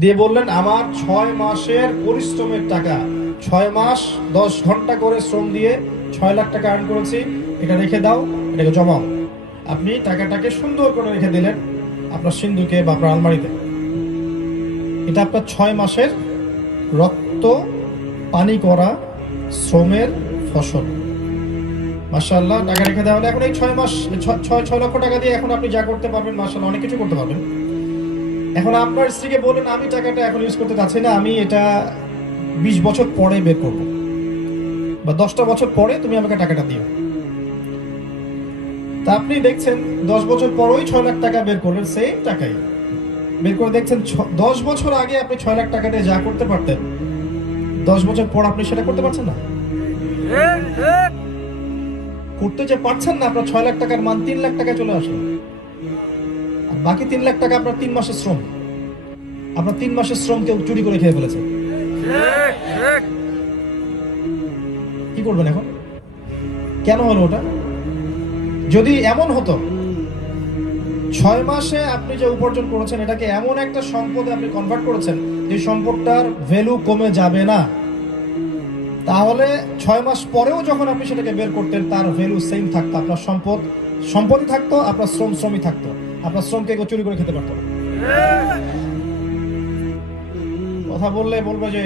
দিয়ে বললেন আমার 6 মাসের পরিশ্রমের টাকা, 6 মাস 10 ঘন্টা করে শ্রম দিয়ে 6 লাখ টাকা আর্ন করেছি, এটা রেখে দাও, এটাকে জমাও। আপনি টাকাটাকে সুন্দর করে রেখে দিলেন আপনার সিন্ধুকে বা আপনার আলমারিতে। এটা আপনার 6 মাসের রক্ত পানি করা শ্রমের ফসল। মাশাআল্লাহ, টাকা রেখে দেওয়া হলে এখন এই 6 মাস 6 লক্ষ টাকা দিয়ে এখন আপনি যা করতে পারবেন, মাশাআল্লাহ অনেক কিছু করতে পারবেন। এখন আপনার স্ত্রীকে বলেন আমি টাকাটা এখন ইউজ করতে চাচ্ছি না, আমি এটা 20 বছর পরে বের করব, বা 10টা বছর পরে তুমি আমাকে টাকাটা দিও। তা আপনি দেখছেন 10 বছর পরই 6 লাখ টাকা বের করলেন, সেম টাকাই বের করে দেখছেন 10 বছর আগে আপনি 6 লাখ টাকা দিয়ে যা করতে পারতেন, 10 বছর পর আপনি সেটা করতে পারছেন না। করতে যে পারছেন না, আপনার 6 লাখ টাকার মান 3 লাখ টাকা চলে আসে, আর বাকি 3 লাখ টাকা আপনার 3 মাসের শ্রম। আপনার 3 মাসের শ্রম কেউ চুরি করে খেয়ে ফেলেছে। কি করবেন এখন? কেন হলো ওটা? যদি এমন হতো 6 মাসে আপনি যে উপার্জন করেছেন এটাকে এমন একটা সম্পদে আপনি কনভার্ট করেছেন যে সম্পদটার ভ্যালু কমে যাবে না, তাহলে 6 মাস পরেও যখন আপনি সেটাকে বের করতেন তার ভ্যালু সেম থাকতো। আপনার সম্পদই থাকতো, আপনার শ্রমই থাকতো। আপনার শ্রমকে কেউ চুরি করে খেতে পারতো না। কথা বললে বলবো যে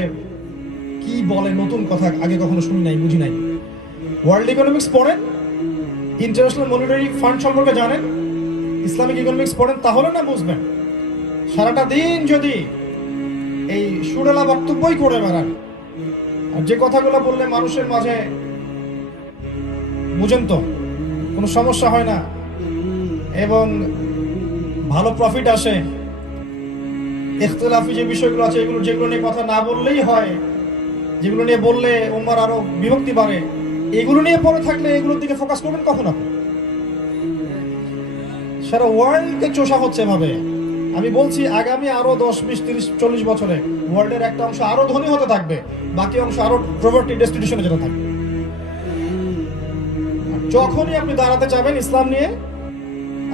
কি বলে, নতুন কথা, আগে কখনো শুনি নাই, বুঝি নাই। ওয়ার্ল্ড ইকোনমিক্স পড়েন, ইন্টারন্যাশনাল মনিটারি ফান্ড সম্পর্কে জানেন, ইসলামিক ইকোনমিক্স পড়েন, তাহলে না বুঝবেন। সারাটা দিন যদি এই সুরেলা বক্তব্যই করে বেড়ান, আর যে কথাগুলো বললে মানুষের মাঝে বুঝেন তো কোনো সমস্যা হয় না এবং ভালো প্রফিট আসে, ইখতিলাফি যে বিষয়গুলো আছে এগুলো যেগুলো নিয়ে কথা না বললেই হয়, যেগুলো নিয়ে বললে উম্মার আরো বিভক্তি বাড়ে, এগুলো নিয়ে পড়ে থাকলে এগুলোর দিকে ফোকাস করবেন কখন আপনি? সারা ওয়ার্ল্ডকে চোষা হচ্ছে এভাবে। আমি বলছি আগামী আরো 10, 20, 30, 40 বছরে ওয়ার্ল্ডের একটা অংশ আরো ধনী হতে থাকবে, বাকি অংশ আরো প্রভার্টি ডেস্টিটিউশনে যেতে থাকবে। যখনই আপনি দাঁড়াতে চাবেন ইসলাম নিয়ে,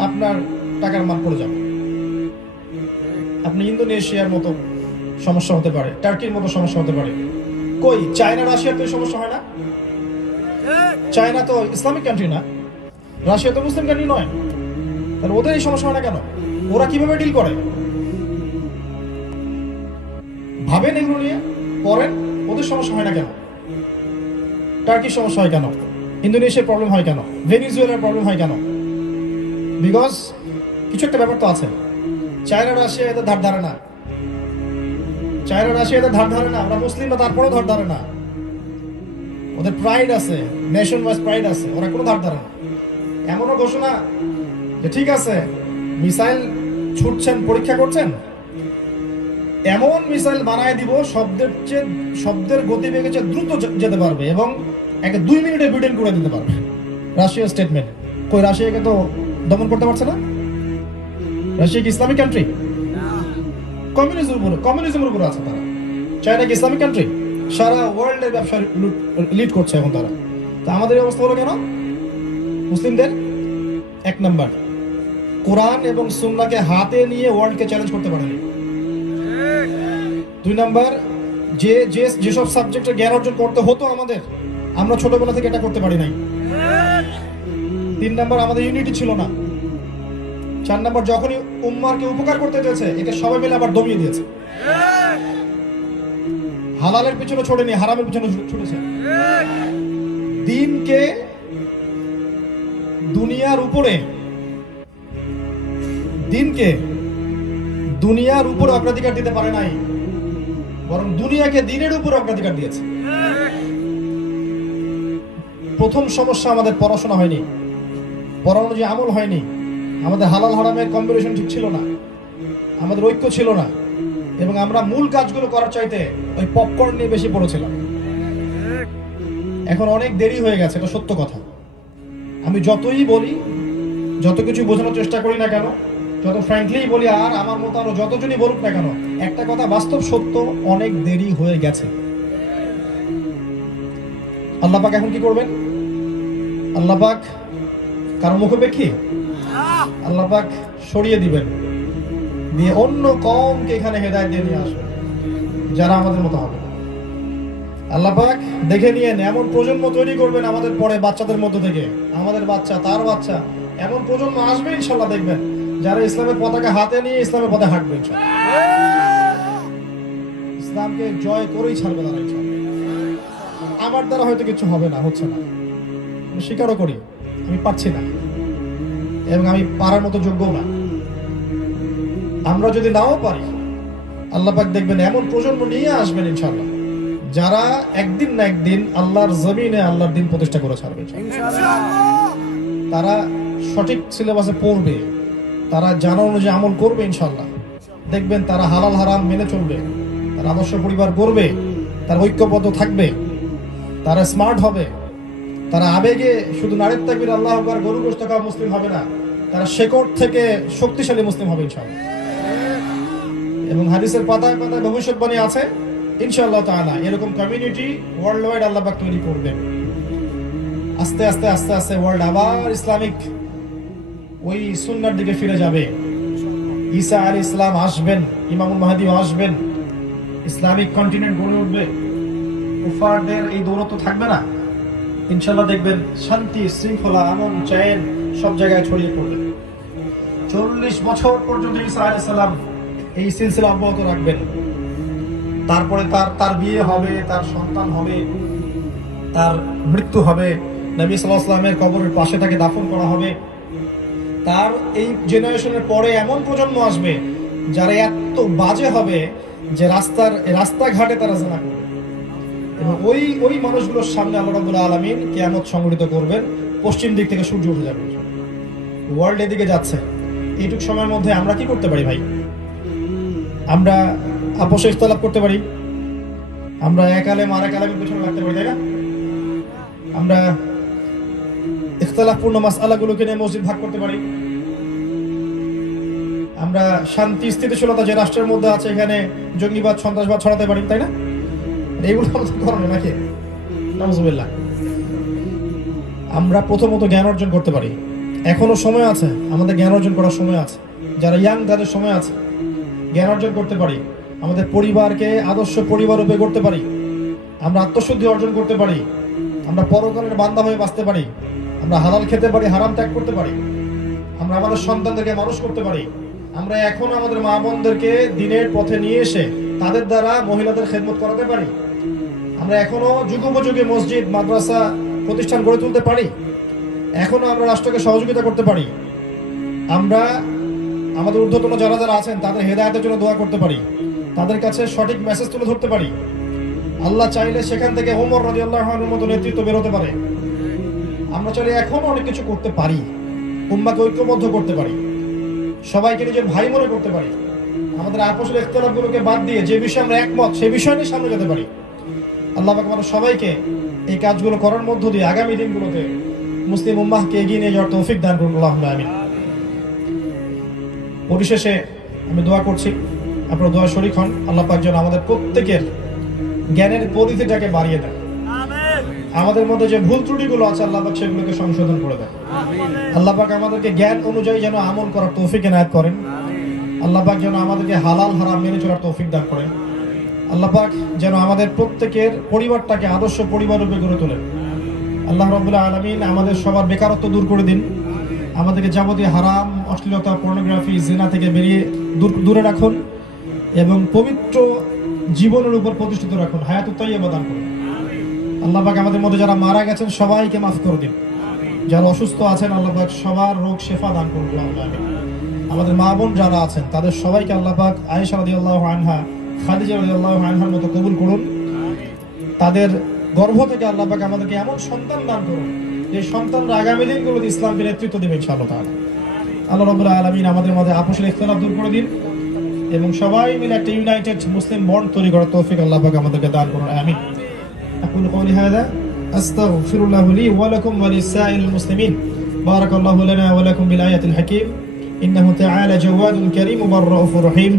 আপনার টাকার মান পড়ে যাবে। আপনি ইন্দোনেশিয়ার মতো সমস্যা হতে পারে, টার্কির মতো সমস্যা হতে পারে। কই চায়না রাশিয়ার তো সমস্যা হয় না? চায়না তো ইসলামিক কান্ট্রি না, রাশিয়া তো মুসলিম কান্ট্রি নয়, তাহলে ওদের এই সমস্যা হয় না কেন? ওরা কিভাবে ডিল করে ভাবেন, এগুলো নিয়ে পড়েন। ওদের সমস্যা হয় না কেন? টার্কির সমস্যা হয় কেন? ইন্দোনেশিয়ার প্রবলেম হয় কেন? ভেনিজুয়েলার প্রবলেম হয় কেন? বিকজ কিছু একটা ব্যাপার তো আছে। চায়না রাশিয়া এদের ধার ধারে না, চায়না রাশিয়া এদের ধার ধারে না, আমরা মুসলিমরা তারপরেও ধার ধারে না। ওদের প্রাইড আছে, নেশন ওয়াইজ প্রাইড আছে, ওরা কোনো ধার ধারে না। এমনও ঘোষণা যে ঠিক আছে মিসাইল ছুটছেন, পরীক্ষা করছেন, এমন মিসাইল বানায় দিব শব্দের গতিবেগে চেয়ে দ্রুত যেতে পারবে এবং 2 মিনিটে ব্রিটেন করে দিতে পারবে। রাশিয়ার স্টেটমেন্ট। কই রাশিয়াকে তো দমন করতে পারছে না। রাশিয়া কি ইসলামিক কান্ট্রি? কমিউনিজমের উপরে আছে তারা। চায়না কি ইসলামিক কান্ট্রি? সারা ওয়ার্ল্ডের ব্যবসা লিড করছে এখন তারা। তা আমাদের এই অবস্থা হলো কেন? মুসলিমদের 1 নাম্বার কোরআন এবং সুন্নাহকে হাতে নিয়ে ওয়ার্ল্ডকে চ্যালেঞ্জ করতে পারেনি। 2 নাম্বার যেসব সাবজেক্টের জ্ঞান অর্জন করতে হতো আমাদের, আমরা ছোটবেলা থেকে এটা করতে পারি নাই। 3 নাম্বার আমাদের ইউনিটি ছিল না। 4 নাম্বার যখনই উম্মারকে উপকার করতে চেয়েছে এটা সবাই মিলে আবার দমিয়ে দিয়েছে। হালালের পিছনে ছোটেনি, হারামের পিছনে ছুটেছে। দিনকে দুনিয়ার উপরে অগ্রাধিকার দিতে পারে নাই, বরং দুনিয়াকে দিনের উপর অগ্রাধিকার দিয়েছে। প্রথম সমস্যা আমাদের পড়াশোনা হয়নি, পড়ানো যে আমল হয়নি, আমাদের হালাল হারামের কম্বিনেশন ঠিক ছিল না, আমাদের ঐক্য ছিল না, এবং আমরা মূল কাজগুলো করার চাইতে ওই পপকর্ন নিয়ে বেশি পড়েছিলাম। এখন অনেক দেরি হয়ে গেছে, এটা সত্য কথা। আমি যতই বলি, যত কিছু বোঝানোর চেষ্টা করি না কেন, যত ফ্র্যাঙ্কলি বলি, আর আমার মতো আরো যতজনই বলুক না কেন, একটা কথা বাস্তব সত্য, অনেক দেরি হয়ে গেছে। আল্লাহ পাক এখন কি করবেন? আল্লাহ পাক কারো মুখাপেক্ষী? আল্লাহ পাক সরিয়ে দিবেন। দিয়ে অন্য কওমকে এখানে হেদায়েত দিয়ে নিয়ে আসবে, যারা আমাদের মতো হবে। আল্লাহ পাক দেখে নিয়েন, এমন প্রজন্ম তৈরি করবেন আমাদের পরে বাচ্চাদের মধ্য থেকে, আমাদের বাচ্চা তার বাচ্চা, এমন প্রজন্ম আসবে ইনশাল্লাহ, দেখবেন যারা ইসলামের পতাকা হাতে নিয়ে ইসলামের পথে হাঁটবে ইনশাল্লাহ, ইসলামকে জয় করেই ছাড়বে তারা ইনশাল্লাহ। আমার দ্বারা হয়তো কিছু হবে না, হচ্ছে না, আমি স্বীকারও করি আমি পারছি না এবং আমি পারার মতো যোগ্য না। আমরা যদি নাও পারি, আল্লাহ পাক দেখবেন এমন প্রজন্ম নিয়ে আসবেন ইনশাল্লাহ, যারা একদিন না একদিন আল্লাহর জমিনে আল্লাহর দিন প্রতিষ্ঠা করে ছাড়বে। তারা সঠিক সিলেবাসে পড়বে, তারা জানা অনুযায়ী আমল করবে ইনশাল্লাহ, দেখবেন তারা হালাল হারাম মেনে চলবে, তারা আদর্শ পরিবার করবে, তারা ঐক্যবদ্ধ থাকবে, তারা স্মার্ট হবে, তারা আবেগে শুধু নারীর তাকবীর আল্লাহু আকবার গরু গোশত খাওয়া মুসলিম হবে না, তারা শেকড় থেকে শক্তিশালী মুসলিম হবে ইনশাআল্লাহ। এবং হাদিসের পাতায় পাতায় ভবিষ্যৎবাণী আছে ইনশাআল্লাহ তাআলা, এরকম কমিউনিটি ওয়ার্ল্ড ওয়াইড আল্লাহ পাক তৈরি করবেন। আস্তে আস্তে আস্তে আস্তে ওয়ার্ল্ড আবার ইসলামিক ওই সুন্নাহর দিকে ফিরে যাবে। ঈসা আলাইহিস সালাম আসবেন, ইমামুল মাহদী আসবেন, ইসলামিক কন্টিনেন্ট গড়ে উঠবে, কুফারদের এই দৌরত্ব থাকবে না ইনশাআল্লাহ। দেখবেন শান্তি শৃঙ্খলা আমন চ্যান সব জায়গায় ছড়িয়ে পড়বে। 40 বছর পর্যন্ত ঈসা আলাইহিস সালাম এই সিলসিলা অব্যাহত রাখবেন। তারপরে তার বিয়ে হবে, তার সন্তান হবে, তার মৃত্যু হবে, নবী সাল্লাল্লাহু আলাইহি ওয়াসাল্লামের কবরের পাশে তাকে দাফন করা হবে। তার এই জেনারেশনের পরে এমন প্রজন্ম আসবে যারা এত বাজে হবে যে রাস্তাঘাটে তারা জিনা করবে, এবং ওই মানুষগুলোর সামনে আল্লাহ রাব্বুল আলামিন কিয়ামত সংঘটিত করবেন। পশ্চিম দিক থেকে সূর্য উঠে যাবে, ওয়ার্ল্ড এদিকে যাচ্ছে। এইটুকু সময়ের মধ্যে আমরা কি করতে পারি ভাই? আমরা আপোষে ইখতিলাফ করতে পারি, আমরা এক আলেম আর এক আলেমের পেছনে লাগতে পারি, তাই না? আমরা ইখতিলাফপূর্ণ মাসআলাগুলোকে নিয়ে মসজিদ ভাগ করতে পারি, আমরা শান্তি স্থিতিশীলতা যে রাষ্ট্রের মধ্যে আছে এখানে জঙ্গিবাদ সন্ত্রাসবাদ ছড়াতে পারি, তাই না? এইগুলো আমাদের করণীয় নাকি? নাউজুবিল্লাহ। আমরা প্রথমত জ্ঞান অর্জন করতে পারি, এখনো সময় আছে, আমাদের জ্ঞান অর্জন করার সময় আছে। যারা ইয়াং তাদের সময় আছে, জ্ঞান অর্জন করতে পারি, আমাদের পরিবারকে আদর্শ পরিবার রূপে করতে পারি, আমরা আত্মশুদ্ধি অর্জন করতে পারি, আমরা পরকালের বান্দা হয়ে বাঁচতে পারি, আমরা হালাল খেতে পারি, হারাম ত্যাগ করতে পারি, আমরা আমাদের সন্তানদেরকে মানুষ করতে পারি, আমরা এখনো আমাদের মা বোনদেরকে দিনের পথে নিয়ে এসে তাদের দ্বারা মহিলাদের খেদমত করাতে পারি, আমরা এখনো যুগোপযোগী মসজিদ মাদ্রাসা প্রতিষ্ঠান গড়ে তুলতে পারি, এখনো আমরা রাষ্ট্রকে সহযোগিতা করতে পারি, আমরা আমাদের ঊর্ধ্বতন যারা যারা আছেন তাদের হেদায়েতের জন্য দোয়া করতে পারি, তাদের কাছে সঠিক মেসেজ তুলে ধরতে পারি। আল্লাহ চাইলে সেখান থেকে ওমর রাদিয়াল্লাহু আনহুর মতো নেতৃত্ব বের হতে পারে। আমরা চাইলে এখনো অনেক কিছু করতে পারি, উম্মাহকে ঐক্যবদ্ধ করতে পারি, সবাইকে নিজের ভাই মনে করতে পারি, আমাদের আপোষের ইখতিলাফগুলোকে বাদ দিয়ে যে বিষয়ে আমরা একমত সেই বিষয় নিয়ে সামনে যেতে পারি। আল্লাহ পাক আমাদের সবাইকে এই কাজগুলো করার মধ্য দিয়ে আগামী দিনগুলোতে মুসলিম উম্মাহকে এগিয়ে নিয়ে যাওয়ার তৌফিক দান করুন, আল্লাহুম্মা আমিন। পরিশেষে আমি দোয়া করছি, আপনারা দোয়া শরীক হন। আল্লাহ পাক যেন আমাদের প্রত্যেকের জ্ঞানের পরিধিটাকে বাড়িয়ে দেন, আমাদের মধ্যে যে ভুল ত্রুটিগুলো আছে আল্লাহ পাক সেগুলোকে সংশোধন করে দেন। আল্লাহ পাক আমাদেরকে জ্ঞান অনুযায়ী যেন আমল করার তৌফিক এনায়েত করেন। আল্লাহ পাক যেন আমাদেরকে হালাল হারাম মেনে চলার তৌফিক দান করেন। আল্লাহ পাক যেন আমাদের প্রত্যেকের পরিবারটাকে আদর্শ পরিবার রূপে গড়ে তোলেন। আল্লাহ রাব্বুল আলামিন আমাদের সবার বেকারত্ব দূর করে দিন, আমাদেরকে যাবতীয় হারাম অশ্লীলতা পর্নোগ্রাফি জিনা থেকে দূরে রাখুন এবং পবিত্র জীবনের উপর প্রতিষ্ঠিত রাখুন, হায়াতুত তাইয়্যিবা দান করুন। আল্লাহ পাক আমাদের মধ্যে যারা মারা গেছেন সবাইকে মাফ করে দিন, যারা অসুস্থ আছেন আল্লাহ পাক সবার রোগ শেফা দান করুন। আমাদের মা বোন যারা আছেন তাদের সবাইকে আল্লাহ পাক আয়েশা রাদিয়াল্লাহু আনহা, খাদিজা রাদিয়াল্লাহু আনহার মতো কবুল করুন। তাদের গর্ভ থেকে আল্লাহ পাক আমাদেরকে এমন সন্তান দান করুন যে সন্তানরা আগামী দিনগুলোতে ইসলামকে নেতৃত্ব দেবে ইনশাআল্লাহ তাআলা। আল্লাহ রাব্বুল আলামিন আমাদের মধ্যে আপোষের ইখতিলাফ দূর করে দিন এবং সবাই মিলে একটা ইউনাইটেড মুসলিম বন্ড তৈরি করার তৌফিক আল্লাহ পাক আমাদেরকে দান করুন, আমিন। আকুলু কওলি হাযা আস্তাগফিরুল্লাহ লি ওয়া লাকুম ওয়া লিসাইরিল মুসলিমিন। বারাকাল্লাহু লানা ওয়া লাকুম বিল আয়াতিল হাকীম ইন্নাহু তাআলা জাওয়াদুন কারীম ওয়া রাউফুর রহিম।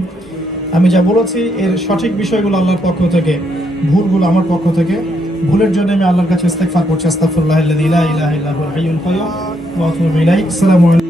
আমি যা বলেছি এর সঠিক বিষয়গুলো আল্লাহর পক্ষ থেকে, ভুলগুলো আমার পক্ষ থেকে। ভুলের জন্য আমি আল্লাহর কাছে ইস্তেগফার করছি। আস্তাগফিরুল্লাহাল্লাযী লা ইলাহা ইল্লা হুয়াল হাইয়ুল কাইয়্যুম ওয়া আতুবু ইলাইহি। আসসালামু আলাইকুম।